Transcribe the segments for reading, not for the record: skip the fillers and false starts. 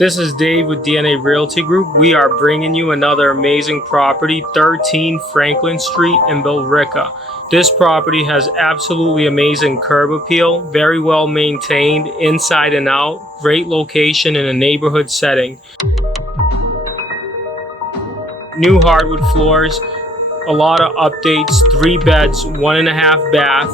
This is Dave with DNA Realty Group. We are bringing you another amazing property, 13 Franklin Street in Billerica. This property has absolutely amazing curb appeal, very well maintained inside and out, great location in a neighborhood setting. New hardwood floors, a lot of updates, 3 beds, 1.5 bath.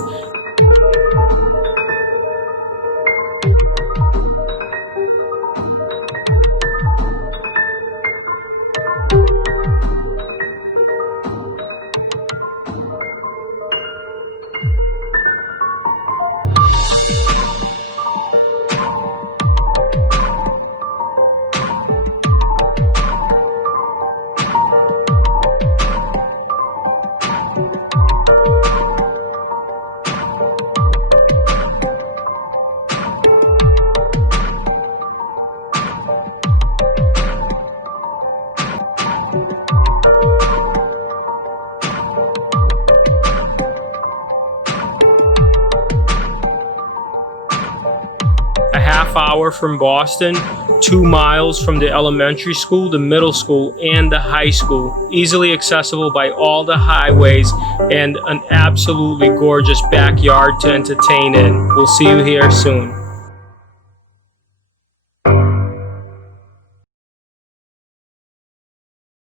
A half hour from Boston, 2 miles from the elementary school, the middle school, and the high school. Easily accessible by all the highways, and an absolutely gorgeous backyard to entertain in. We'll see you here soon.